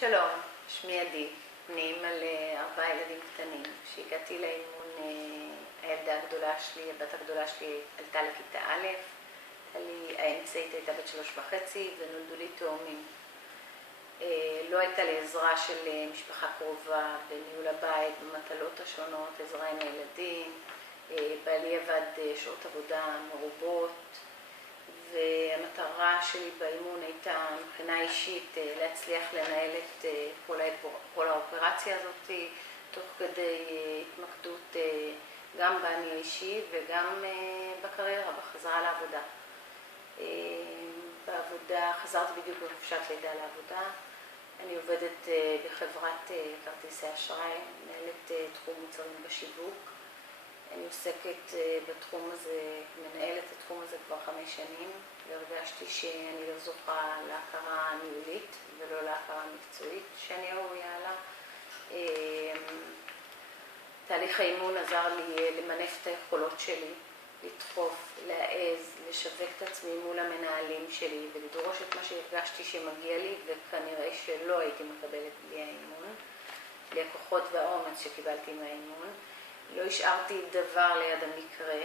שלום, שמי עדי, אני אימא ל4 ילדים קטנים. כשהגעתי לאימון, הבת הגדולה שלי עלתה לכיתה א', האמצעית הייתה בת 3.5 ונולדו לי תאומים. לא הייתה לי עזרה של משפחה קרובה בניהול הבית, במטלות השונות, עזרה עם הילדים. בעלי עבד שעות עבודה מרובות, והמטרה שלי באימון הייתה מבחינה אישית להצליח לנהל את כל האופרציה הזאת, תוך כדי התמקדות גם באני האישי וגם בקריירה, בחזרה לעבודה. בעבודה, חזרתי בדיוק בחופשת לידה לעבודה. אני עובדת בחברת כרטיסי אשראי, מנהלת תחום מוצרים בשיווק. אני עוסקת בתחום הזה, מנהלת את התחום הזה כבר 5 שנים, והרגשתי שאני לא זוכה להכרה ניהולית ולא להכרה מקצועית שאני ראויה לה. תהליך האימון עזר לי למנף את היכולות שלי, לדחוף, להעז, לשווק את עצמי מול המנהלים שלי ולדרוש את מה שהרגשתי שמגיע לי, וכנראה שלא הייתי מקבלת בלי האימון, בלי הכוחות והאומץ שקיבלתי מהאימון. לא השארתי דבר ליד המקרה,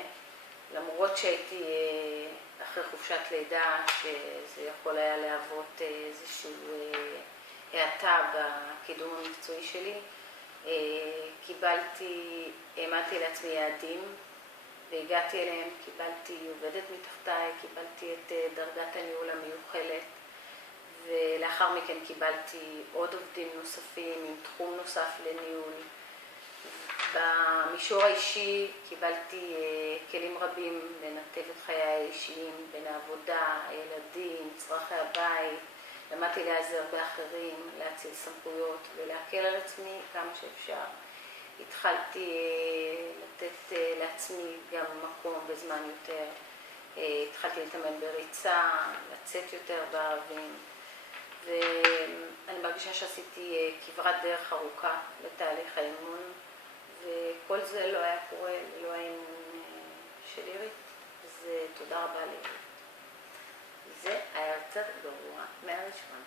למרות שהייתי אחרי חופשת לידה, שזה יכול היה להוות איזושהי האטה בקידום המקצועי שלי. העמדתי לעצמי יעדים והגעתי אליהם, קיבלתי עובדת מתחתיי, קיבלתי את דרגת הניהול המיוחלת, ולאחר מכן קיבלתי עוד עובדים נוספים עם תחום נוסף לניהול. במישור האישי קיבלתי כלים רבים לנתב את חיי האישיים בין העבודה, הילדים, צרכי הבית. למדתי להיעזר באחרים, להציל סמכויות ולהקל על עצמי כמה שאפשר. התחלתי לתת לעצמי גם מקום וזמן יותר. התחלתי להתאמן בריצה, לצאת יותר בערבים. ואני מרגישה שעשיתי כברת דרך ארוכה לתהליך האימון. וכל זה לא היה קורה ללא האימון של אירית, אז תודה רבה לאירית. זה היה יותר גרוע מהראשון.